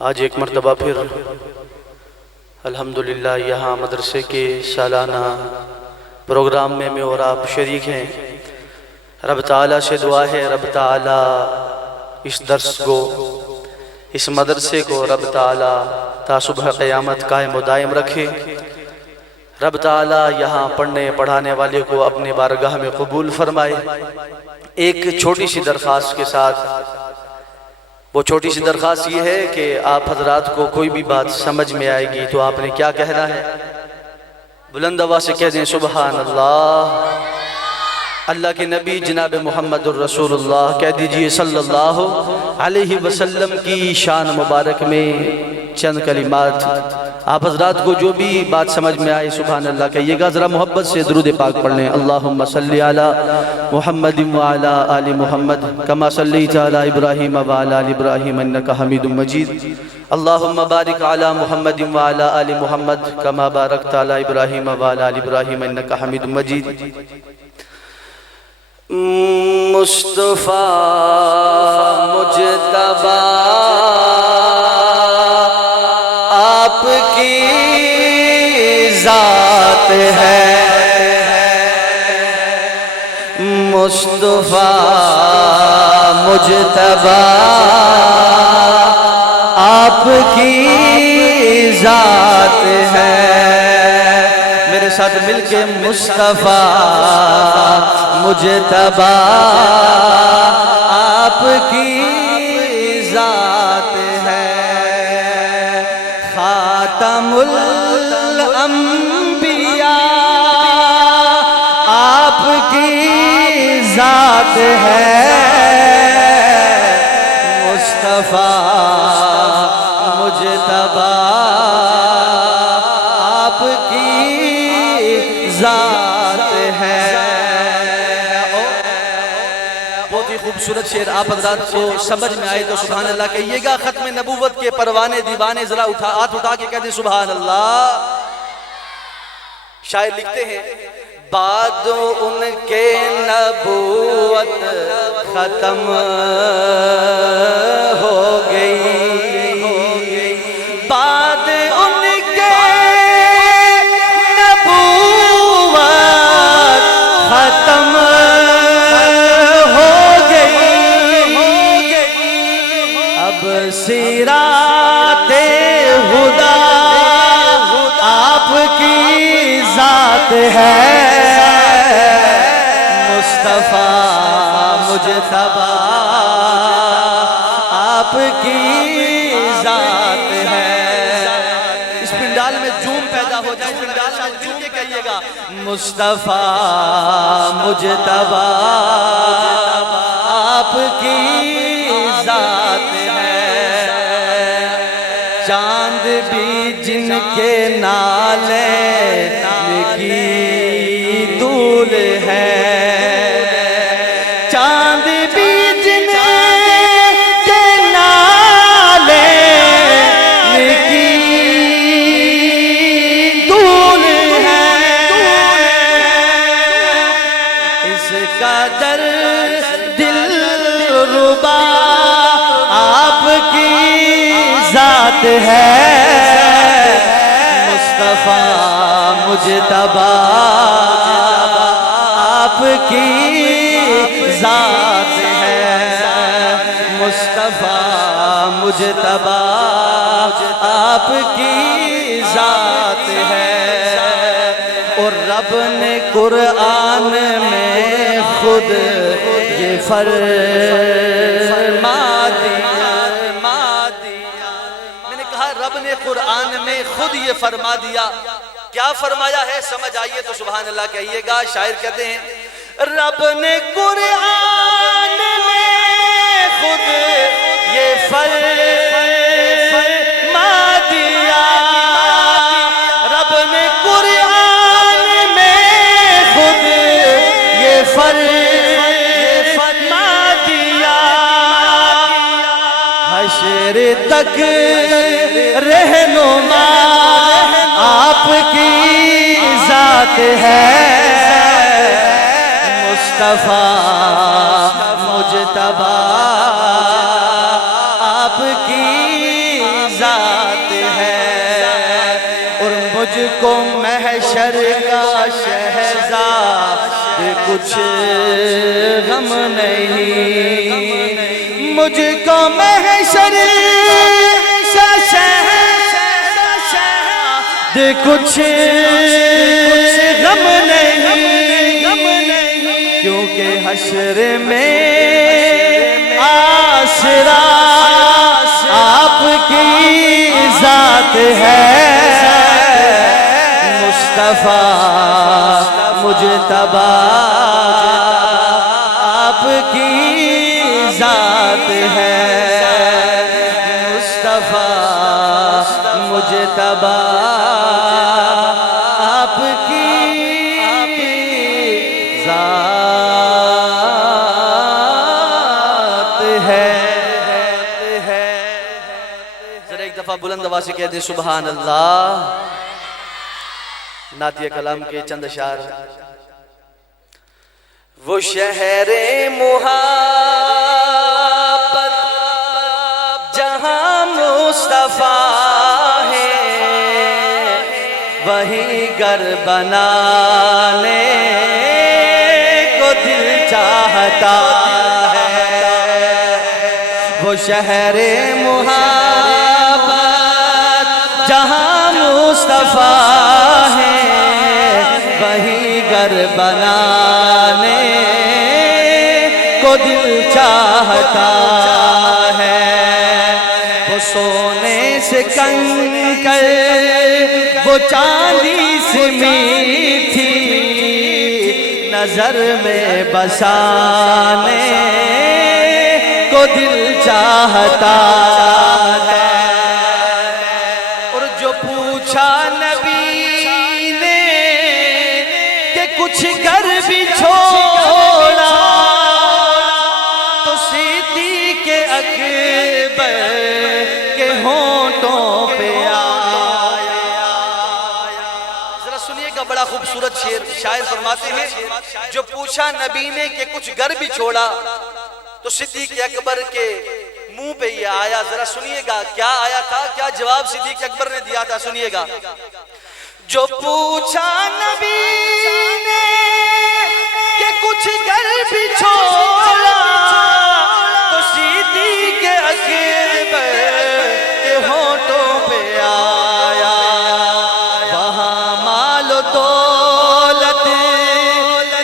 آج ایک مرتبہ پھر الحمدللہ یہاں مدرسے کے سالانہ پروگرام میں اور آپ شریک ہیں۔ رب تعالیٰ سے دعا ہے، رب تعالیٰ اس درس کو، اس مدرسے کو رب تعالیٰ تا صبح قیامت قائم و دائم رکھے۔ رب تعالیٰ یہاں پڑھنے پڑھانے والے کو اپنے بارگاہ میں قبول فرمائے۔ ایک چھوٹی سی درخواست کے ساتھ، وہ چھوٹی سی درخواست یہ ہے کہ آپ حضرات کو کوئی بھی بات سمجھ میں آئے گی تو آپ نے کیا کہنا ہے؟ بلند آواز سے کہہ دیں سبحان اللہ۔ اللہ کے نبی جناب محمد الرسول اللہ کہہ دیجئے صلی اللہ علیہ وسلم کی شان مبارک میں چند کلمات آپ حضرات کو جو بھی بات سمجھ میں آئے سبحان اللہ کہیے گا۔ ذرا محبت سے درود پاک پڑھ لیں۔ اللہم صلی علی محمد وعلی آل محمد کما صلیت علی ابراہیم وعلی آل ابراہیم انکا حمید مجید۔ اللہم بارک علی محمد وعلی آل محمد کما بارکت علی ابراہیم وعلی آل ابراہیم انکا حمید مجید۔ مصطفیٰ مجتبیٰ آپ کی ذات ہے، مصطفیٰ مجتبیٰ آپ کی ذات ہے۔ میرے ساتھ مل کے مصطفیٰ مجتبیٰ آپ کی ذات ہے، خاتم الانبیاء آپ کی ذات ہے، مصطفیٰ مجتبیٰ آپ کی ذات ہے۔ بہت ہی خوبصورت شعر آپ حضرات کو سمجھ میں آئے تو سبحان اللہ کہیے گا۔ ختم نبوت کے پروانے دیوانے ذرا ہاتھ اٹھا کے کہتے ہیں سبحان اللہ۔ شاعر لکھتے ہیں بعد ان کے نبوت ختم ہو گئی، بعد ان کے نبوت ختم ہو گئی، اب صراط ہدی آپ کی ذات ہے، مصطفیٰ مجتبیٰ آپ کی ذات ہے۔ اس پنڈال میں جوم پیدا ہو جائے، پنڈال میں جوم کے کہیے گا مصطفیٰ مجتبیٰ آپ کی ذات ہے، چاند بھی جن کے نالے کی دول ہے، چاند بھی جن کے نالے کی دول ہے، اس قدر دل ربا آپ کی ذات ہے، مصطفیٰ مجتبیٰ آپ کی ذات ہے، مصطفیٰ مجتبیٰ آپ کی ذات ہے۔ اور رب نے قرآن میں خود یہ فرما دیا، میں نے کہا رب نے قرآن میں خود یہ فرما دیا، کیا فرمایا ہے سمجھ آئیے تو سبحان اللہ کہیے گا۔ شاعر کہتے ہیں رب نے قرآن میں خود یہ فرما دیا، رب نے قرآن میں خود یہ فرما دیا، حشر تک رہنما آپ کی ذات ہے، مصطفیٰ مجتبیٰ آپ کی مجھ کو محشر کا شہزاد کچھ غم نہیں، مجھ کو محشر کا شہزاد کچھ غم نہیں، کیونکہ حشر میں آسرا آپ کی ذات ہے، مصطفیٰ مجتبی آپ کی ذات ہے، مصطفیٰ مجتبی آپ کی ذات ہے۔ ذرا ایک دفعہ بلند آواز سے کہہ دیں سبحان اللہ۔ نعتیہ کلام کے چند اشعار۔ وہ شہر محبت جہاں مصطفیٰ ہے، وہی گھر بنانے کو دل چاہتا ہے۔ وہ شہر محبت جہاں مصطفیٰ ہے، وہی گھر بنانے کو دل چاہتا ہے۔ وہ سونے سے کنکر، وہ چاندی سے میٹھی، نظر میں بسانے کو دل چاہتا ہے۔ اور جو پوچھا نبی نے کہ کچھ کر بھی چھوڑا، تو صدیق اکبر کے ہونٹوں پہ آیا۔ ذرا سنیے گا، بڑا خوبصورت شعر شاعر فرماتے ہیں، جو پوچھا نبی نے کہ کچھ گھر بھی چھوڑا، تو صدیق اکبر کے منہ پہ یہ آیا۔ ذرا سنیے گا کیا آیا تھا، کیا جواب صدیق اکبر نے دیا تھا، سنیے گا۔ جو پوچھا نبی نے کہ کچھ گھر بھی چھوڑا، تو صدیق اکبر کے ہونٹوں پہ آیا۔ وہاں مال و دولت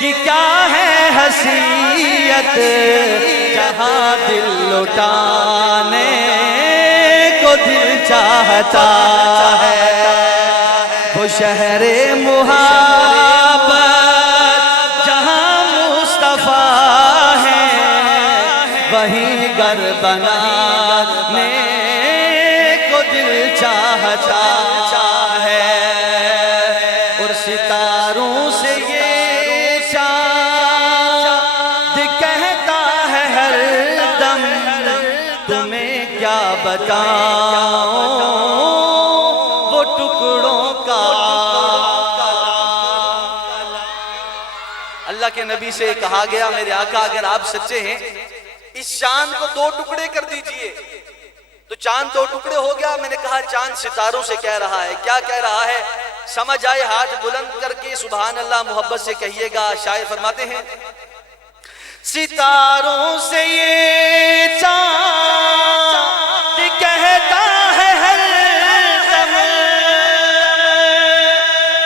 کی کیا ہے حیثیت، جہاں دل لٹانے کو دل چاہتا ہے۔ وہ شہر محبت جہاں مصطفیٰ ہے، وہی گھر بنانے کو دل چاہتا ہے۔ اور ستاروں سے یہ چاند کہتا ہے ہر دم، تمہیں کیا بتاؤں وہ ٹکڑوں کا۔ اللہ کے نبی سے کہا گیا، میرے آقا اگر آپ سچے ہیں اس چاند کو 2 ٹکڑے کر دیجئے، تو چاند 2 ٹکڑے ہو گیا۔ میں نے کہا چاند ستاروں سے کہہ رہا ہے، کیا کہہ رہا ہے؟ سمجھ آئے ہاتھ بلند کر کے سبحان اللہ محبت سے کہیے گا۔ شاعر فرماتے ہیں، ستاروں سے یہ چاند کہتا ہے ہر دم،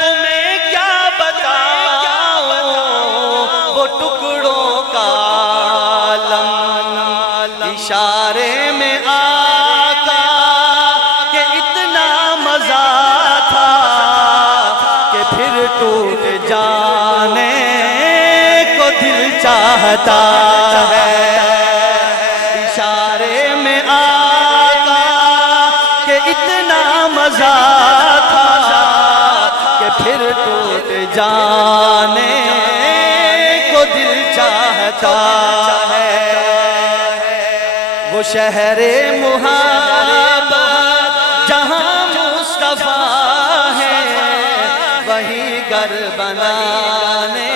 تمہیں کیا بتاؤں وہ ٹکڑوں کا عالم۔ اشارے میں آقا کہ اتنا مزہ تھا کہ پھر ٹوٹ جانے کو دل چاہتا ہے۔ اشارے میں آقا کہ اتنا مزہ تھا کہ پھر ٹوٹ جانے کو دل چاہتا ہے۔ وہ شہر محبت جہاں مصطفیٰ ہے، وہی گھر بنانے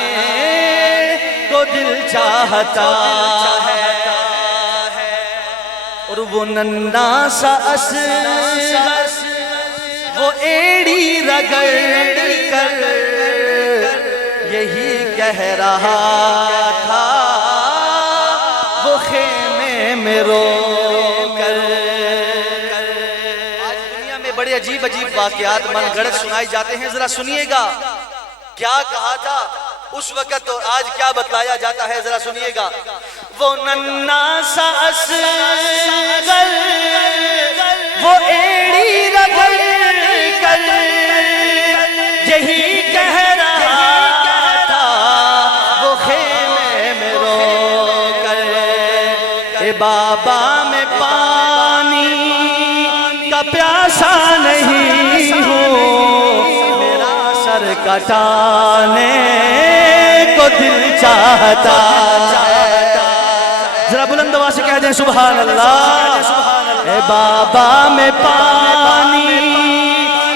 کو دل چاہتا ہے۔ اور وہ ننھا سا اصغر وہ ایڑی رگڑ کر یہی کہہ رہا تھا وہ خیمے میں رو کر۔ آج دنیا میں بڑے عجیب عجیب واقعات من گھڑت سنائی جاتے ہیں، ذرا سنیے گا کیا کہا تھا اس وقت اور آج کیا بتلایا جاتا ہے، ذرا سنیے گا۔ وہ ننھا سا اصغر وہ ایڑی رگڑ کر یہی کہہ رہا تھا وہ خیمے میں رو کر، اے بابا میں پانی کا پیاسا نہیں ہوں، میرا سر کٹانے کو دل چاہتا۔ ذرا بلند آواز سے کہہ دیں سبحان اللہ۔ اے بابا میں پانی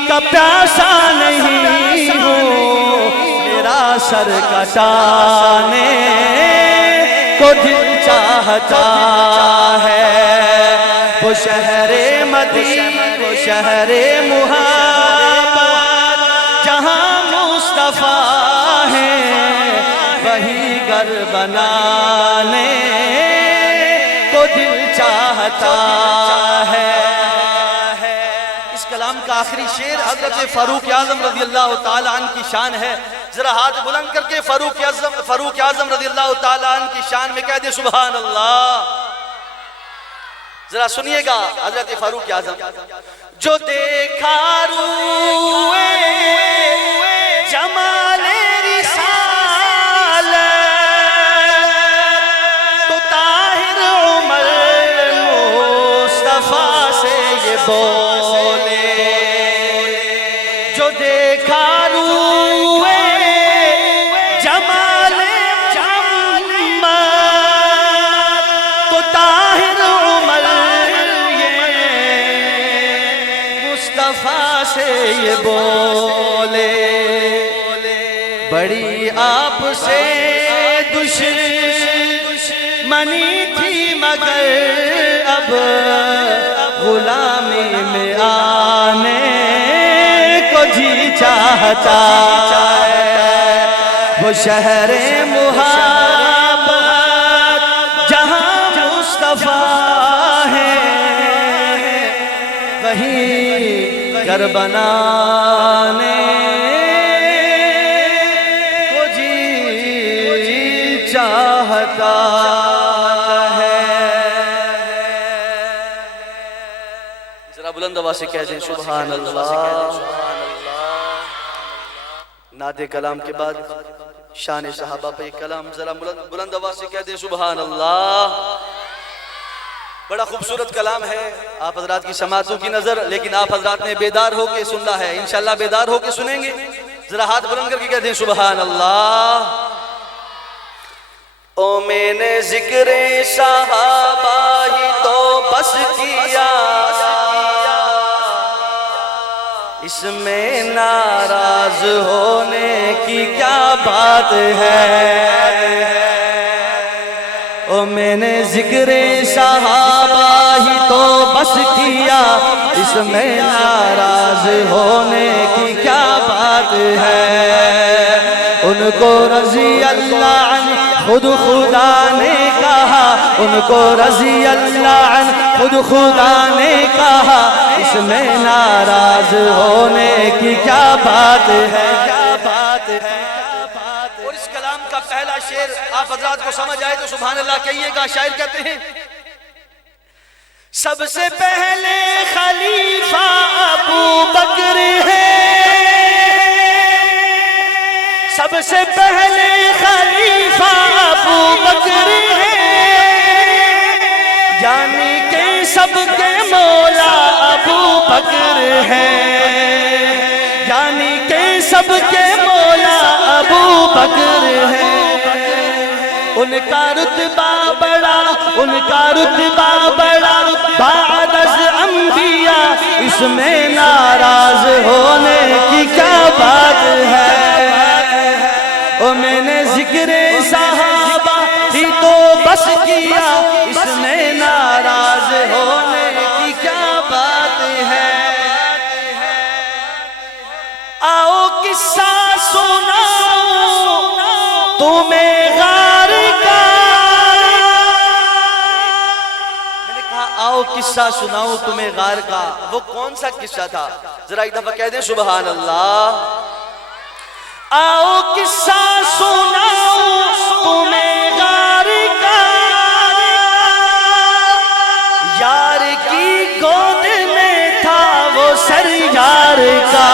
کا پیاسا نہیں ہوں، میرا سر کٹانے کو دل چاہتا ہے۔ وہ شہر مدینہ وہ شہر محبت جہاں مصطفیٰ ہے، وہی گھر بنانے کو دل چاہتا ہے۔ اس کلام کا آخری شعر حضرت فاروق اعظم رضی اللہ تعالیٰ عنہ کی شان ہے، ذرا ہاتھ بلند کر کے فاروق اعظم رضی اللہ تعالیٰ عنہ کی شان میں کہہ دے سبحان اللہ۔ ذرا سنیے گا حضرت فاروق اعظم۔ جو دیکھا روئے جمال رسالت تو طاہر عمر مصطفیٰ سے یہ بولے، جو دیکھا روئے جمال محمد تو طاہر عمر مصطفیٰ سے یہ بولے، بڑی آپ سے دشمنی تھی مگر اب غلامی میں آنے کو جی چاہتا ہے۔ وہ شہر محبت جہاں مصطفیٰ ہے، وہی گھر بنانے کو جی چاہتا ہے۔ ذرا بلند آواز سے کہہ دیں سبحان اللہ۔ نعت کلام کے بعد شان صحابہ پہ کلام، ذرا بلند آواز سے کہہ دیں سبحان اللہ۔ بڑا خوبصورت کلام ہے، آپ حضرات کی سماعتوں کی نظر، لیکن آپ حضرات نے بیدار ہو کے سننا ہے، انشاءاللہ بیدار ہو کے سنیں گے۔ ذرا ہاتھ بلند کر کے کہہ دیں سبحان اللہ۔ او میں نے ذکر صحابہ ہی تو بس کیا، اس میں ناراض ہونے کی کیا بات ہے۔ او میں نے ذکر صحابہ ہی تو بس کیا، اس میں ناراض ہونے کی کیا بات ہے۔ ان کو رضی اللہ عنہ خود خدا نے کہا، ان کو رضی اللہ عنہ خود خدا نے کہا، اس میں ناراض ہونے کی کیا بات ہے، کیا بات ہے۔ اور اس کلام کا پہلا شعر آپ حضرات کو سمجھ آئے تو سبحان اللہ کہیے گا۔ شاعر کہتے ہیں سب سے پہلے خلیفہ ابو بکر ہے، سب سے پہلے خلیفہ ابو بکر ہے، یعنی کہ سب کے مولا ابو بکر ہے، یعنی کہ سب کے مولا ابو بکر ہے۔ ان کا رتبہ بڑا، ان کا رتبہ بڑا بعد از انبیاء، اس میں ناراض ہونے کی کیا بات ہے۔ او میں نے ذکر صحابہ ہی تو بس کیا، اس میں ناراض ہونے کی کیا بات ہے۔ قصہ سناؤں تمہیں غار کا، میں نے کہا آؤ قصہ سناؤں تمہیں غار کا. وہ کون سا قصہ تھا؟ ذرا ایک دفعہ کہہ دیں سبحان اللہ. آؤ قصہ سناؤں تمہیں غار کا، یار کی گود میں تھا وہ سر یار کا،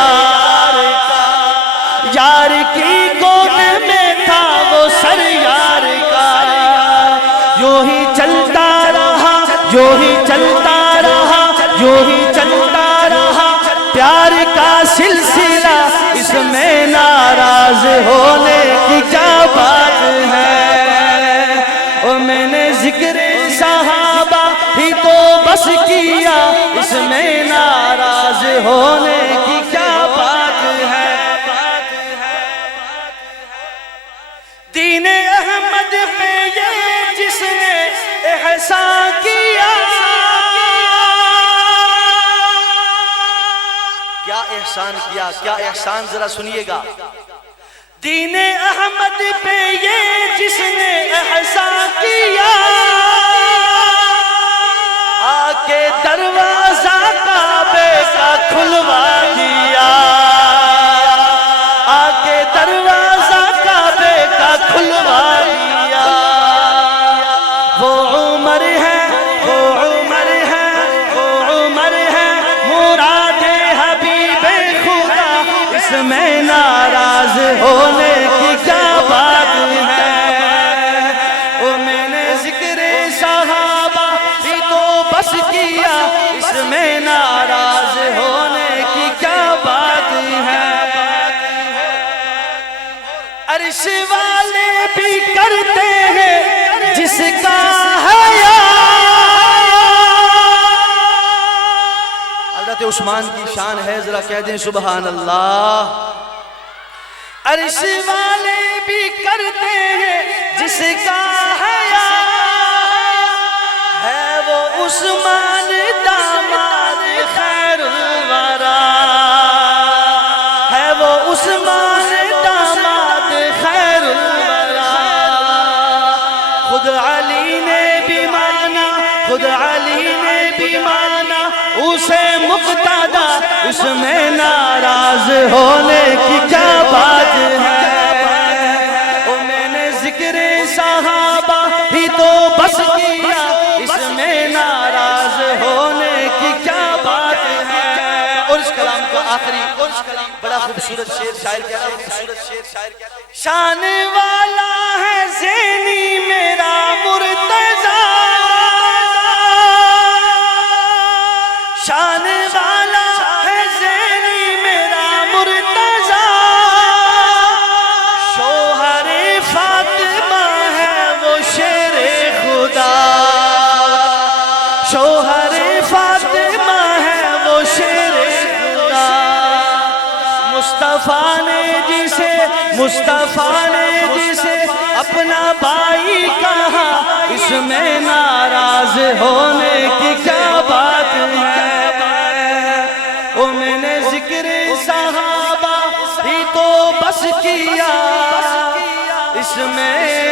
یار کی گود میں تھا وہ سر یار کا. یوں ہی چلتا رہا، یوں ہی چلتا رہا، یوں ہی چلتا رہا پیار کا سلسلہ، اس میں ناراض ہونے کی کیا بات ہے. اور میں نے ذکر صحابہ ہی تو بس کیا، اس میں ناراض ہونے کی کیا بات ہے. دین احمد پہ یہ جس نے احسان کیا، کیا احسان کیا، کیا احسان ذرا سنیے گا. دین احمد پہ یہ جس نے احسان کیا، آ کے دروازہ کعبے کا کھلوا دیا، آ کے دروازہ کعبے کا کھلوا دیا. وہ عمر ہے، وہ عمر ہے، وہ عمر ہے مراد حبیب خدا، اس میں ناراض ہونے کی کیا بات ہے. وہ میں نے ذکر صحابہ ہی تو بس کیا، اس میں ناراض ہونے کی کیا بات ہے. عرش والے بھی کرتے ہیں جس کا حیا، حضرت عثمان کی شان ہے، ذرا کہہ دیں سبحان اللہ. عرش والے بھی کرتے ہیں جس کا حیا، ہے وہ عثمان داماد خیر الورا، ہے وہ عثمان داماد خیر الورا. خود علی نے بھی مانا، خود علی نے بھی مانا اسے مقتدا، اس میں ناراض ہونے کی کیا بات ہے. او میں نے ذکر صحابہ ہی تو بس کیا، اس میں ناراض ہونے کی کیا بات ہے. اور اس کلام کا آخری بڑا خوبصورت شعر شاعر کہہ رہا ہے، شان والا ہے زینی میرا مرتضی، شان والا ہے زینی میرا مرتضی، شوہر فاطمہ ہے وہ شیر خدا، شوہر فاطمہ ہے وہ شیر خدا. مصطفیٰ نے جسے اپنا بھائی کہا، اس میں ناراض ہونے کی کیا بات ہے. او میں نے ذکر صحابہ ہی تو بس کیا، اس میں